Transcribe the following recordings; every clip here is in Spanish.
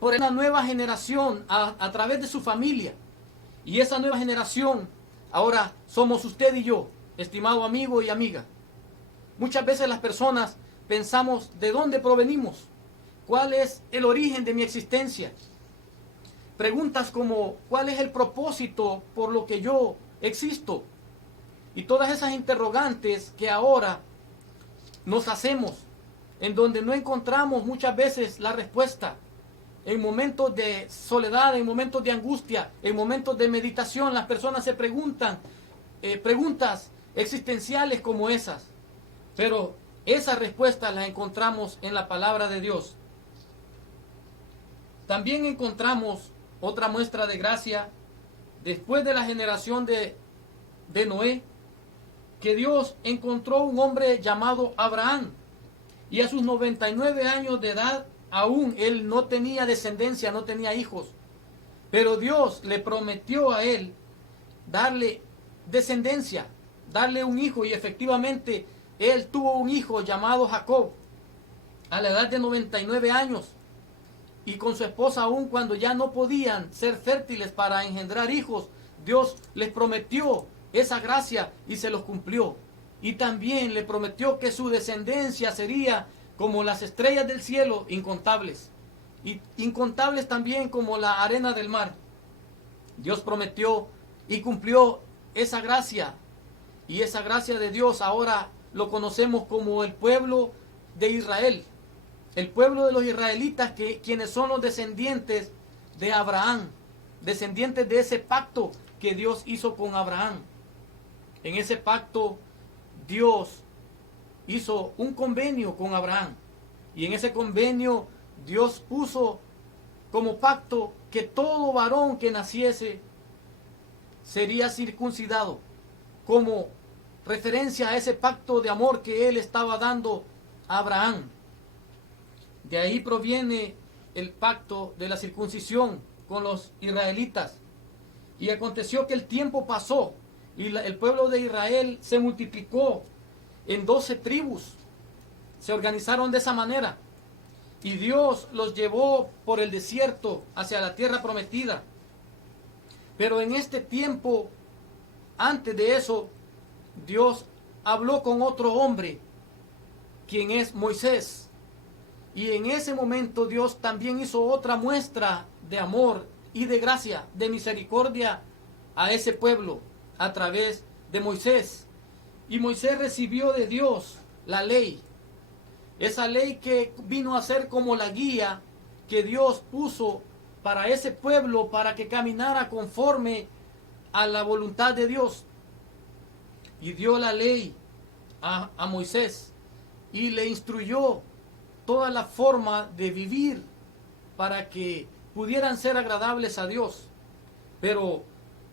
por una nueva generación a través de su familia. Y esa nueva generación ahora somos usted y yo, estimado amigo y amiga. Muchas veces las personas pensamos de dónde provenimos, cuál es el origen de mi existencia. Preguntas como cuál es el propósito por lo que yo existo. Y todas esas interrogantes que ahora nos hacemos, en donde no encontramos muchas veces la respuesta. En momentos de soledad, en momentos de angustia, en momentos de meditación, las personas se preguntan preguntas existenciales como esas. Pero esas respuestas las encontramos en la palabra de Dios. También encontramos otra muestra de gracia después de la generación de Noé, que Dios encontró un hombre llamado Abraham, y a sus 99 años de edad aún él no tenía descendencia, no tenía hijos, pero Dios le prometió a él darle descendencia, darle un hijo, y efectivamente él tuvo un hijo llamado Jacob a la edad de 99 años, y con su esposa aún cuando ya no podían ser fértiles para engendrar hijos, Dios les prometió esa gracia y se los cumplió. Y también le prometió que su descendencia sería como las estrellas del cielo, incontables. Y incontables también como la arena del mar. Dios prometió y cumplió esa gracia. Y esa gracia de Dios ahora lo conocemos como el pueblo de Israel. El pueblo de los israelitas, quienes son los descendientes de Abraham. Descendientes de ese pacto que Dios hizo con Abraham. En ese pacto Dios hizo un convenio con Abraham, y en ese convenio Dios puso como pacto que todo varón que naciese sería circuncidado, como referencia a ese pacto de amor que él estaba dando a Abraham. De ahí proviene el pacto de la circuncisión con los israelitas. Y aconteció que el tiempo pasó y el pueblo de Israel se multiplicó en 12 tribus. Se organizaron de esa manera. Y Dios los llevó por el desierto hacia la tierra prometida. Pero en este tiempo, antes de eso, Dios habló con otro hombre, quien es Moisés. Y en ese momento Dios también hizo otra muestra de amor y de gracia, de misericordia a ese pueblo a través de Moisés. Y Moisés recibió de Dios la ley. Esa ley que vino a ser como la guía que Dios puso para ese pueblo, para que caminara conforme a la voluntad de Dios. Y dio la ley a Moisés y le instruyó toda la forma de vivir para que pudieran ser agradables a Dios. Pero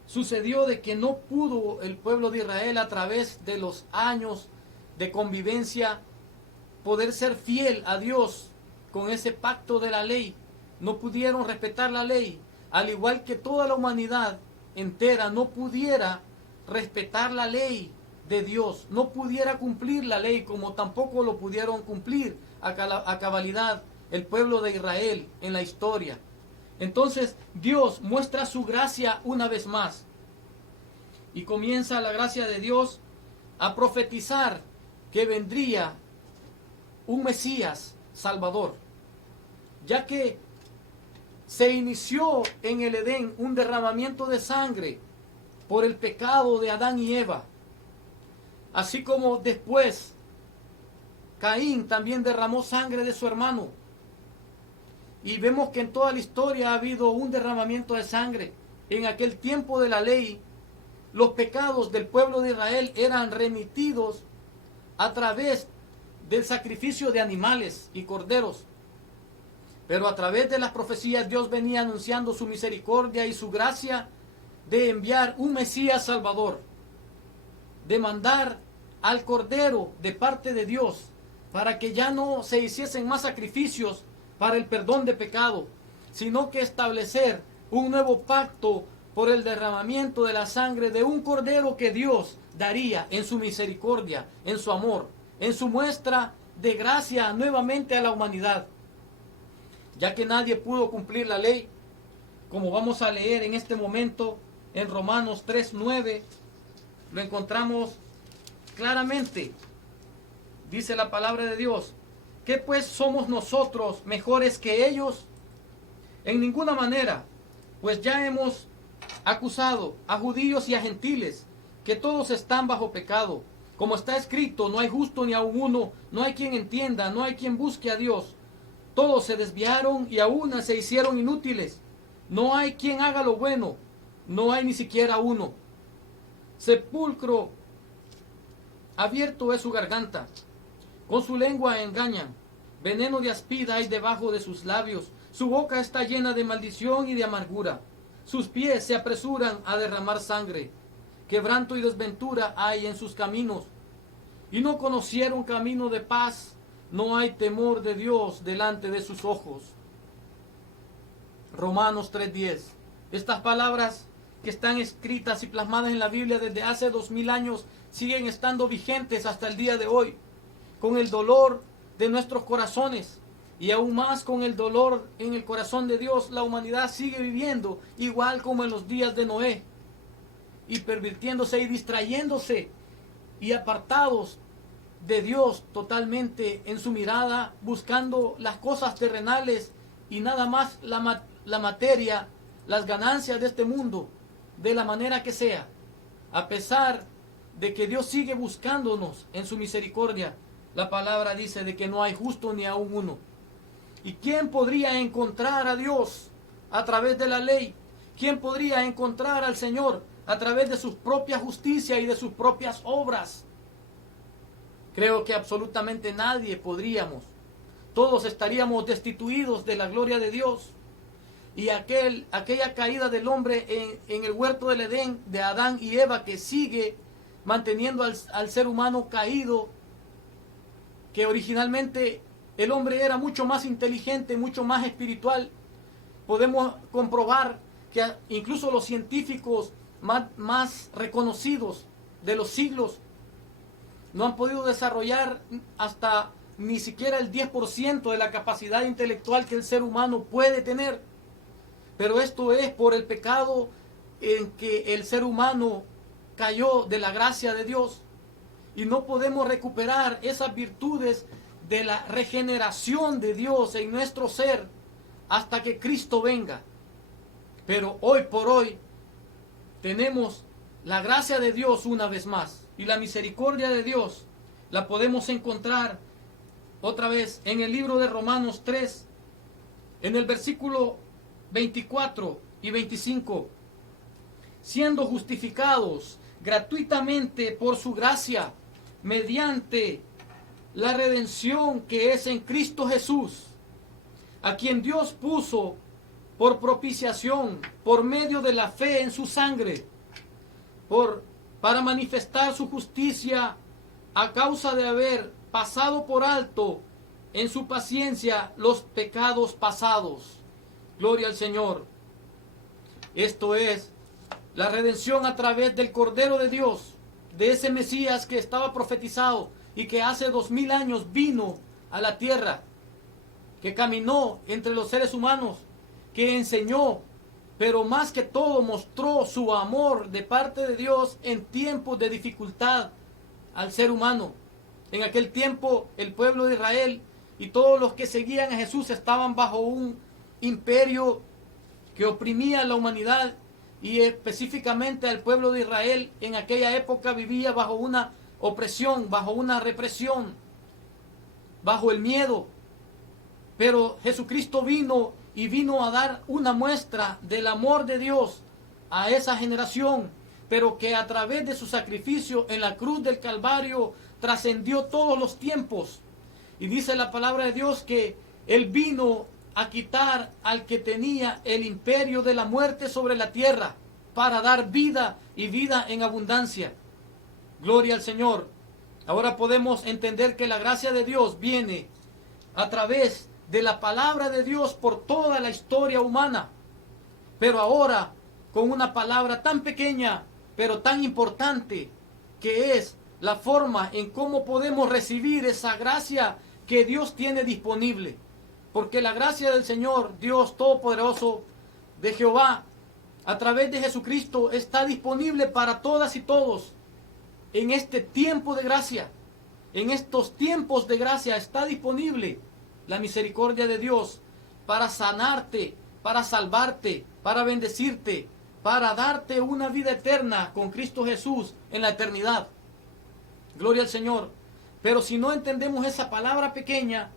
sucedió de que no pudo el pueblo de Israel, a través de los años de convivencia, poder ser fiel a Dios con ese pacto de la ley. No pudieron respetar la ley, al igual que toda la humanidad entera no pudiera respetar la ley de Dios, no pudiera cumplir la ley, como tampoco lo pudieron cumplir a cabalidad el pueblo de Israel en la historia. Entonces Dios muestra su gracia una vez más, y comienza la gracia de Dios a profetizar que vendría un Mesías Salvador, ya que se inició en el Edén un derramamiento de sangre por el pecado de Adán y Eva, así como después Caín también derramó sangre de su hermano. Y vemos que en toda la historia ha habido un derramamiento de sangre. En aquel tiempo de la ley, los pecados del pueblo de Israel eran remitidos a través del sacrificio de animales y corderos. Pero a través de las profecías Dios venía anunciando su misericordia y su gracia de enviar un Mesías Salvador, de mandar al Cordero de parte de Dios, para que ya no se hiciesen más sacrificios para el perdón de pecado, sino que establecer un nuevo pacto por el derramamiento de la sangre de un Cordero que Dios daría en su misericordia, en su amor, en su muestra de gracia nuevamente a la humanidad. ya que nadie pudo cumplir la ley, como vamos a leer en este momento en Romanos 3:9, lo encontramos claramente. Dice la palabra de Dios: ¿qué pues somos nosotros mejores que ellos? En ninguna manera, pues ya hemos acusado a judíos y a gentiles, que todos están bajo pecado. Como está escrito, no hay justo ni aun uno, no hay quien entienda, no hay quien busque a Dios. Todos se desviaron y a una se hicieron inútiles. No hay quien haga lo bueno, no hay ni siquiera uno. Sepulcro abierto es su garganta, con su lengua engañan. Veneno de áspida hay debajo de sus labios. Su boca está llena de maldición y de amargura. Sus pies se apresuran a derramar sangre. Quebranto y desventura hay en sus caminos. Y no conocieron camino de paz. No hay temor de Dios delante de sus ojos. Romanos 3:10. Estas palabras que están escritas y plasmadas en la Biblia desde hace 2000 años siguen estando vigentes hasta el día de hoy, con el dolor de nuestros corazones y aún más con el dolor en el corazón de Dios. La humanidad sigue viviendo igual como en los días de Noé, y pervirtiéndose y distrayéndose y apartados de Dios totalmente en su mirada, buscando las cosas terrenales y nada más la materia, las ganancias de este mundo, de la manera que sea, a pesar de que Dios sigue buscándonos en su misericordia. La palabra dice de que no hay justo ni aun uno. ¿Y quién podría encontrar a Dios a través de la ley? ¿Quién podría encontrar al Señor a través de su propia justicia y de sus propias obras? Creo que absolutamente nadie podríamos. Todos estaríamos destituidos de la gloria de Dios. Y aquella caída del hombre en el huerto del Edén, de Adán y Eva, que sigue manteniendo al ser humano caído, que originalmente el hombre era mucho más inteligente, mucho más espiritual. Podemos comprobar que incluso los científicos más reconocidos de los siglos no han podido desarrollar hasta ni siquiera el 10% de la capacidad intelectual que el ser humano puede tener. Pero esto es por el pecado en que el ser humano cayó de la gracia de Dios. Y no podemos recuperar esas virtudes de la regeneración de Dios en nuestro ser hasta que Cristo venga. Pero hoy por hoy tenemos la gracia de Dios una vez más. Y la misericordia de Dios la podemos encontrar otra vez en el libro de Romanos 3, en el versículo 24 y 25. Siendo justificados gratuitamente por su gracia, mediante la redención que es en Cristo Jesús, a quien Dios puso por propiciación por medio de la fe en su sangre, para manifestar su justicia a causa de haber pasado por alto en su paciencia los pecados pasados. Gloria al Señor. Esto es la redención a través del Cordero de Dios, de ese Mesías que estaba profetizado y que hace 2000 años vino a la tierra, que caminó entre los seres humanos, que enseñó, pero más que todo mostró su amor de parte de Dios en tiempos de dificultad al ser humano. En aquel tiempo el pueblo de Israel y todos los que seguían a Jesús estaban bajo un imperio que oprimía a la humanidad, y específicamente al pueblo de Israel en aquella época vivía bajo una opresión, bajo una represión, bajo el miedo. Pero Jesucristo vino a dar una muestra del amor de Dios a esa generación, pero que a través de su sacrificio en la cruz del Calvario trascendió todos los tiempos. Y dice la palabra de Dios que Él vino a quitar al que tenía el imperio de la muerte sobre la tierra, para dar vida y vida en abundancia. Gloria al Señor. Ahora podemos entender que la gracia de Dios viene a través de la palabra de Dios por toda la historia humana, pero ahora con una palabra tan pequeña pero tan importante, que es la forma en cómo podemos recibir esa gracia que Dios tiene disponible. porque la gracia del Señor, Dios Todopoderoso, de Jehová, a través de Jesucristo, está disponible para todas y todos en este tiempo de gracia. En estos tiempos de gracia está disponible la misericordia de Dios para sanarte, para salvarte, para bendecirte, para darte una vida eterna con Cristo Jesús en la eternidad. Gloria al Señor. Pero si no entendemos esa palabra pequeña,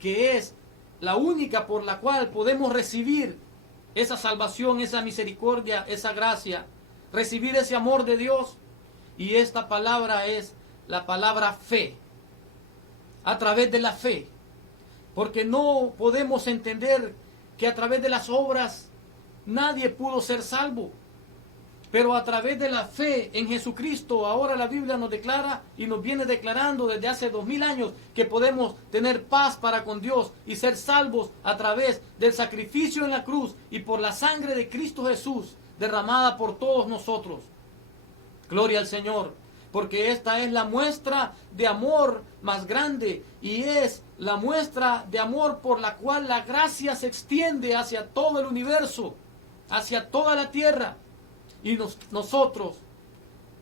que es la única por la cual podemos recibir esa salvación, esa misericordia, esa gracia, recibir ese amor de Dios, y esta palabra es la palabra fe, a través de la fe, porque no podemos entender que a través de las obras nadie pudo ser salvo, pero a través de la fe en Jesucristo, ahora la Biblia nos declara y nos viene declarando desde hace 2000 años que podemos tener paz para con Dios y ser salvos a través del sacrificio en la cruz y por la sangre de Cristo Jesús derramada por todos nosotros. Gloria al Señor, porque esta es la muestra de amor más grande y es la muestra de amor por la cual la gracia se extiende hacia todo el universo, hacia toda la tierra. Y nosotros,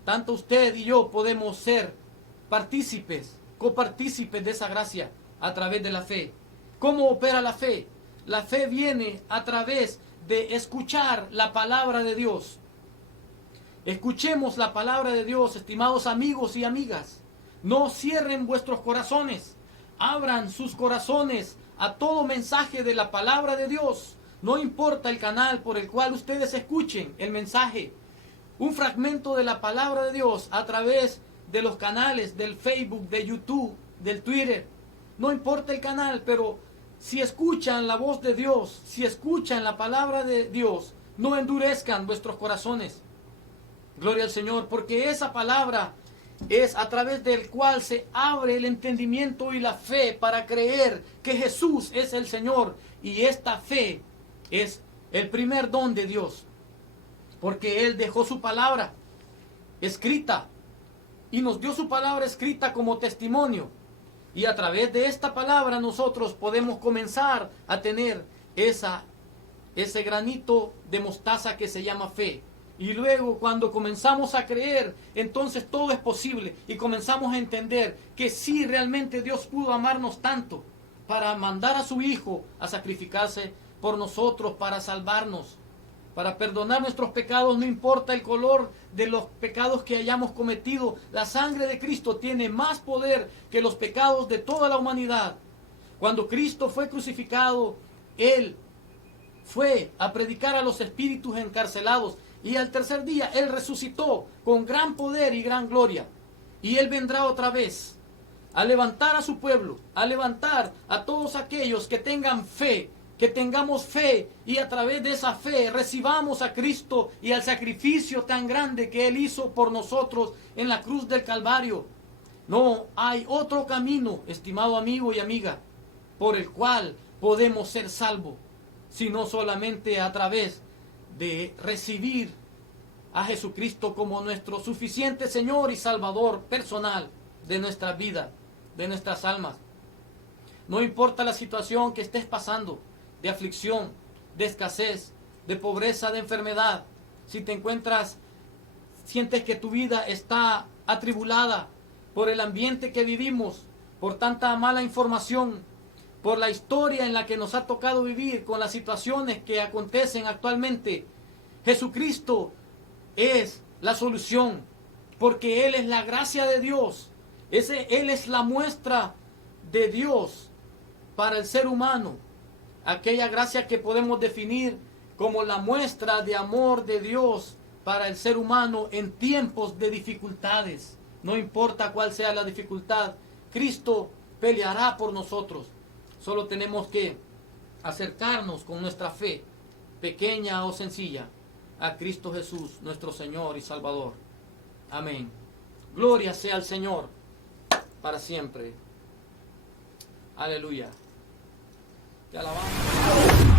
tanto usted y yo, podemos ser partícipes, copartícipes de esa gracia a través de la fe. ¿Cómo opera la fe? La fe viene a través de escuchar la palabra de Dios. Escuchemos la palabra de Dios, estimados amigos y amigas. No cierren vuestros corazones. Abran sus corazones a todo mensaje de la palabra de Dios. No importa el canal por el cual ustedes escuchen el mensaje. Un fragmento de la palabra de Dios a través de los canales del Facebook, de YouTube, del Twitter. No importa el canal, pero si escuchan la voz de Dios, si escuchan la palabra de Dios, no endurezcan vuestros corazones. Gloria al Señor, porque esa palabra es a través del cual se abre el entendimiento y la fe para creer que Jesús es el Señor. Y esta fe es el primer don de Dios, porque Él dejó su palabra escrita y nos dio su palabra escrita como testimonio. Y a través de esta palabra nosotros podemos comenzar a tener ese granito de mostaza que se llama fe. Y luego cuando comenzamos a creer, entonces todo es posible y comenzamos a entender que sí, realmente Dios pudo amarnos tanto para mandar a su Hijo a sacrificarse por nosotros, para salvarnos, para perdonar nuestros pecados, no importa el color de los pecados que hayamos cometido. La sangre de Cristo tiene más poder que los pecados de toda la humanidad. Cuando Cristo fue crucificado, Él fue a predicar a los espíritus encarcelados y al tercer día Él resucitó con gran poder y gran gloria. Y Él vendrá otra vez a levantar a su pueblo, a levantar a todos aquellos que tengan fe, que tengamos fe y a través de esa fe recibamos a Cristo y al sacrificio tan grande que Él hizo por nosotros en la cruz del Calvario. No hay otro camino, estimado amigo y amiga, por el cual podemos ser salvos, sino solamente a través de recibir a Jesucristo como nuestro suficiente Señor y Salvador personal de nuestra vida, de nuestras almas. No importa la situación que estés pasando, de aflicción, de escasez, de pobreza, de enfermedad. Si te encuentras, sientes que tu vida está atribulada por el ambiente que vivimos, por tanta mala información, por la historia en la que nos ha tocado vivir, con las situaciones que acontecen actualmente, Jesucristo es la solución, porque Él es la gracia de Dios. Él es la muestra de Dios para el ser humano. Aquella gracia que podemos definir como la muestra de amor de Dios para el ser humano en tiempos de dificultades. No importa cuál sea la dificultad, Cristo peleará por nosotros. Solo tenemos que acercarnos con nuestra fe, pequeña o sencilla, a Cristo Jesús, nuestro Señor y Salvador. Amén. Gloria sea al Señor para siempre. Aleluya. Te alabamos.